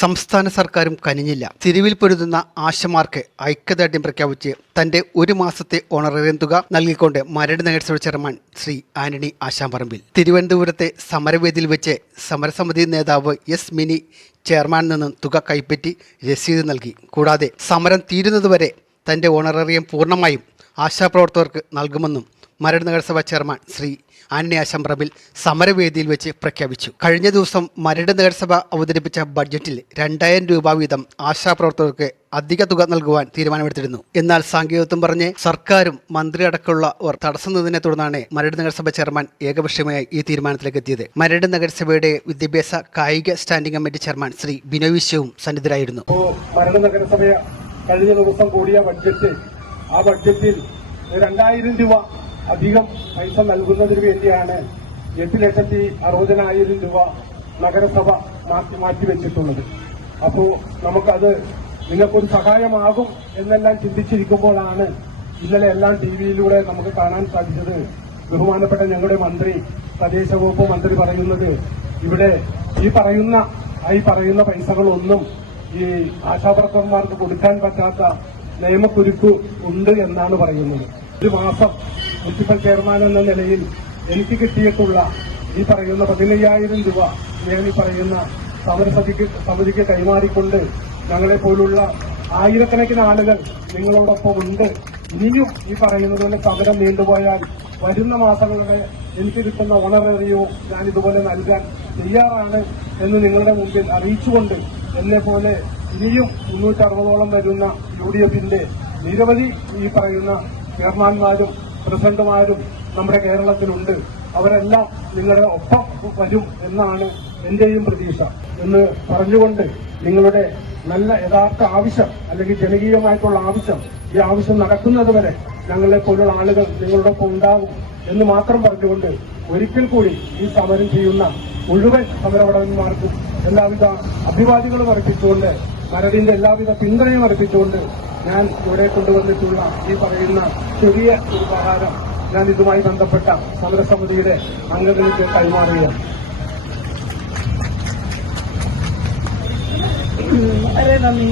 സംസ്ഥാന സർക്കാരും കനിഞ്ഞില്ല. തിരുവിൽ പൊരുതുന്ന ആശമാർക്ക് ഐക്യദാർഢ്യം പ്രഖ്യാപിച്ച് തന്റെ 1 മാസത്തെ ഓണറേറിയം തുക നൽകിക്കൊണ്ട് മരട് നഗരസഭ ചെയർമാൻ ശ്രീ ആന്റണി ആശാമ്പറമ്പിൽ തിരുവനന്തപുരത്തെ സമരവേദിയിൽ വെച്ച് സമരസമിതി നേതാവ് എസ് മിനി ചെയർമാനിൽ നിന്നും തുക കൈപ്പറ്റി രസീത് നൽകി. കൂടാതെ സമരം തീരുന്നതുവരെ തന്റെ ഓണറേറിയം പൂർണ്ണമായും ആശാപ്രവർത്തകർക്ക് നൽകുമെന്നും മരട് നഗരസഭ ചെയർമാൻ ശ്രീ ആന്റണി ആശാമ്പറമ്പിൽ സമരവേദിയിൽ വെച്ച് പ്രഖ്യാപിച്ചു. കഴിഞ്ഞ ദിവസം മരട് നഗരസഭ അവതരിപ്പിച്ച ബഡ്ജറ്റിൽ 2000 രൂപ വീതം ആശാപ്രവർത്തകർക്ക് അധിക തുക നൽകുവാൻ തീരുമാനമെടുത്തിരുന്നു. എന്നാൽ സാങ്കേതികത്വം പറഞ്ഞ് സർക്കാരും മന്ത്രി അടക്കമുള്ളവർ തടസ്സം നിന്നതിനെ തുടർന്നാണ് മരട് നഗരസഭ ചെയർമാൻ ഏകപക്ഷീയമായി ഈ തീരുമാനത്തിലേക്ക് എത്തിയത്. മരട് നഗരസഭയുടെ വിദ്യാഭ്യാസ കായിക standing committee chairman Shri Binoy വിശ്വവും സന്നിധരായിരുന്നു. മരട് നഗരസഭ കഴിഞ്ഞ ദിവസം കൂടിയ ബഡ്ജറ്റ്, ആ ബഡ്ജറ്റിൽ 2000 രൂപ അധികം പൈസ നൽകുന്നതിന് വേണ്ടിയാണ് 8,60,000 രൂപ നഗരസഭ മാറ്റിവെച്ചിട്ടുള്ളത്. അപ്പോൾ നമുക്കത് നിങ്ങൾക്കൊരു സഹായമാകും എന്നെല്ലാം ചിന്തിച്ചിരിക്കുമ്പോഴാണ് ഇന്നലെ എല്ലാം ടിവിയിലൂടെ നമുക്ക് കാണാൻ സാധിച്ചത്. ബഹുമാനപ്പെട്ട ഞങ്ങളുടെ മന്ത്രി, തദ്ദേശ വകുപ്പ് മന്ത്രി പറയുന്നത് ഇവിടെ ഈ പറയുന്ന പൈസകളൊന്നും ഈ ആശാപ്രവർത്തകന്മാർക്ക് കൊടുക്കാൻ പറ്റാത്ത നിയമക്കുരുക്ക് ഉണ്ട് എന്നാണ് പറയുന്നത്. 1 മാസം മുനിസിപ്പൽ ചെയർമാൻ എന്ന നിലയിൽ എനിക്ക് കിട്ടിയിട്ടുള്ള ഈ പറയുന്ന 15,000 രൂപ ഞാൻ ഈ പറയുന്ന സമിതിക്ക് കൈമാറിക്കൊണ്ട് ഞങ്ങളെപ്പോലുള്ള ആയിരക്കണക്കിന് ആളുകൾ നിങ്ങളോടൊപ്പം ഉണ്ട്. ഇനിയും ഈ പറയുന്നത് പോലെ സമരം നീണ്ടുപോയാൽ വരുന്ന മാസങ്ങളുടെ എനിക്ക് കിട്ടുന്ന ഓണറേറിയോ ഞാൻ ഇതുപോലെ നൽകാൻ തയ്യാറാണ് എന്ന് നിങ്ങളുടെ മുമ്പിൽ അറിയിച്ചുകൊണ്ട് എന്നെപ്പോലെ ഇനിയും 360ഓളം വരുന്ന UDFന്റെ നിരവധി ഈ പറയുന്ന ചെയർമാൻമാരും പ്രസിഡന്റുമാരും നമ്മുടെ കേരളത്തിലുണ്ട്. അവരെല്ലാം നിങ്ങളുടെ ഒപ്പം വരും എന്നാണ് എന്റെയും പ്രതീക്ഷ എന്ന് പറഞ്ഞുകൊണ്ട് നിങ്ങളുടെ നല്ല യഥാർത്ഥ ആവശ്യം അല്ലെങ്കിൽ ജനകീയമായിട്ടുള്ള ആവശ്യം, ഈ ആവശ്യം നടക്കുന്നതുവരെ ഞങ്ങളെ പോലുള്ള ആളുകൾ നിങ്ങളുടെ ഒപ്പം ഉണ്ടാകും എന്ന് മാത്രം പറഞ്ഞുകൊണ്ട് ഒരിക്കൽ കൂടി ഈ സമരം ചെയ്യുന്ന മുഴുവൻ സമരഭടന്മാർക്കും എല്ലാവിധ അഭിവാദ്യങ്ങളും അർപ്പിച്ചുകൊണ്ട്, മരടിന്റെ എല്ലാവിധ പിന്തുണയും അർപ്പിച്ചുകൊണ്ട് ഞാൻ ഇവിടെ കൊണ്ടുവന്നിട്ടുള്ള ഈ പറയുന്ന ചെറിയ ഒരു ഉപഹാരം ഞാൻ ഇതുമായി ബന്ധപ്പെട്ട സമരസമിതിയുടെ അംഗങ്ങൾക്ക് കൈമാറുകയാണ്. വളരെ നന്ദി.